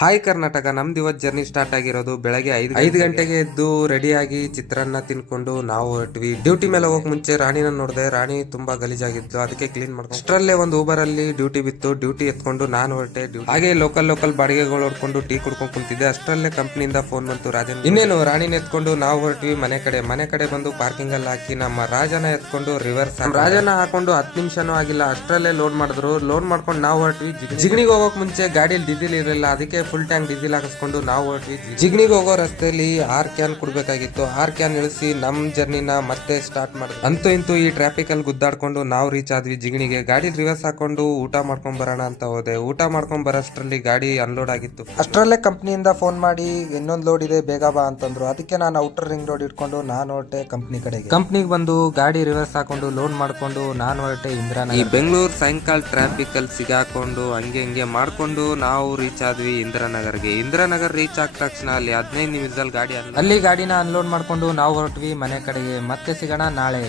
Hi Karnataka, ನಮ್ದು ಇವತ್ತು journey start ಆಗಿರೋದು ಬೆಳಗ್ಗೆ 5 ಗಂಟೆಗೆ ಎದ್ದು ರೆಡಿಯಾಗಿ ಚಿತ್ರಾನ್ನ ತಿನ್ಕೊಂಡು ನಾವು ಹೊರಟ್ವಿ. ಡ್ಯೂಟಿ ಮೇಲೆ ಹೋಗಕ್ ಮುಂಚೆ ರಾಣಿನ ನೋಡಿದೆ. ರಾಣಿ ತುಂಬಾ ಗಲೀಜಾಗಿತ್ತು, ಅದಕ್ಕೆ ಕ್ಲೀನ್ ಮಾಡ್ಕೊಂಡು ಅಷ್ಟರಲ್ಲೇ ಒಂದು ಊಬರ್ ಅಲ್ಲಿ ಡ್ಯೂಟಿ ಬಿತ್ತು. ಡ್ಯೂಟಿ ಎತ್ಕೊಂಡು ನಾನು ಹೊರಟೆ. ಹಾಗೆ ಲೋಕಲ್ ಬಾಡಿಗೆಗಳು ಹೊಡ್ಕೊಂಡು ಟೀ ಕುಡ್ಕೊಂಡು ಕುಂತಿದ್ದೆ. ಅಷ್ಟರಲ್ಲೇ ಕಂಪ್ನಿಯಿಂದ ಫೋನ್ ಬಂತು, ರಾಜನ್ ಇನ್ನೇನು ರಾಣಿನ ಎತ್ಕೊಂಡು ನಾವು ಹೊರಟ್ವಿ ಮನೆ ಕಡೆ ಬಂದು ಪಾರ್ಕಿಂಗ್ ಅಲ್ಲಿ ಹಾಕಿ ನಮ್ಮ ರಾಜನ ಎತ್ಕೊಂಡು ರಿವರ್ಸ್ ರಾಜನ ಹಾಕೊಂಡು 10 ನಿಮಿಷನೂ ಆಗಿಲ್ಲ, ಅಷ್ಟರಲ್ಲೇ ಲೋಡ್ ಮಾಡಿದ್ರು. ಲೋಡ್ ಮಾಡ್ಕೊಂಡು ನಾವು ಹೊರಟ್ವಿ. ಜಿಗಣಿಗೆ ಹೋಗೋಕ್ ಮುಂಚೆ ಗಾಡಿಯಲ್ಲಿ ಡೀಸೆಲ್ ಇರಲಿಲ್ಲ, ಅದಕ್ಕೆ ಫುಲ್ ಟ್ಯಾಂಕ್ ಡೀಸೆಲ್ ಹಾಕಿಸ್ಕೊಂಡು ನಾವು ಹೊರಟ್ವಿ. ಜಿಗಣಿಗೆ ಹೋಗೋ ರಸ್ತೆಯಲ್ಲಿ 6 ಕ್ಯಾನ್ ಕುಡ್ಬೇಕಾಗಿತ್ತು. 6 ಕ್ಯಾನ್ ಇಳಿಸಿ ನಮ್ ಜರ್ನಿನ ಮತ್ತೆ ಸ್ಟಾರ್ಟ್ ಮಾಡಿದ್ವಿ. ಅಂತೂ ಇಂತೂ ಈ ಟ್ರಾಫಿಕ್ ಅಲ್ಲಿ ಗುದ್ದಾಡ್ಕೊಂಡು ನಾವು ರೀಚ್ ಆದ್ವಿ ಜಿಗಣಿಗೆ. ಗಾಡಿ ರಿವರ್ಸ್ ಹಾಕೊಂಡು ಊಟ ಮಾಡ್ಕೊಂಡ್ ಬರೋಣ ಅಂತ ಹೋದೆ. ಊಟ ಮಾಡ್ಕೊಂಡ್ ಬರೋಷ್ಟ್ರಲ್ಲಿ ಗಾಡಿ ಅನ್ಲೋಡ್ ಆಗಿತ್ತು. ಅಷ್ಟರಲ್ಲೇ ಕಂಪ್ನಿಯಿಂದ ಫೋನ್ ಮಾಡಿ ಇನ್ನೊಂದು ಲೋಡ್ ಇದೆ ಬೇಗ ಬಾ ಅಂತಂದ್ರು. ಅದಕ್ಕೆ ನಾನು ಔಟರ್ ರಿಂಗ್ ರೋಡ್ ಇಟ್ಕೊಂಡು ನಾನು ಹೊರಟೆ ಕಂಪ್ನಿ ಕಡೆಗೆ. ಕಂಪ್ನಿಗೆ ಬಂದು ಗಾಡಿ ರಿವರ್ಸ್ ಹಾಕೊಂಡು ಲೋಡ್ ಮಾಡ್ಕೊಂಡು ನಾನು ಹೊರಟೆ ಇಂದಿರಾನಗರ. ಈ ಬೆಂಗಳೂರು ಸಾಯಂಕಾಲ ಟ್ರಾಫಿಕ್ ಅಲ್ಲಿ ಸಿಗಾಕೊಂಡು ಹಂಗೆ ಮಾಡ್ಕೊಂಡು ನಾವು ರೀಚ್ ಆದ್ವಿ ಇಂದಿರಾನಗರ್ ರೀಚ್ ಆದ ತಕ್ಷಣ ಅಲ್ಲಿ 15 ನಿಮಿಷದಲ್ಲಿ ಗಾಡಿನ ಅನ್ಲೋಡ್ ಮಾಡ್ಕೊಂಡು ನಾವು ಹೊರಟ್ವಿ ಮನೆ ಕಡೆಗೆ. ಮತ್ತೆ ಸಿಗೋಣ ನಾಳೆ.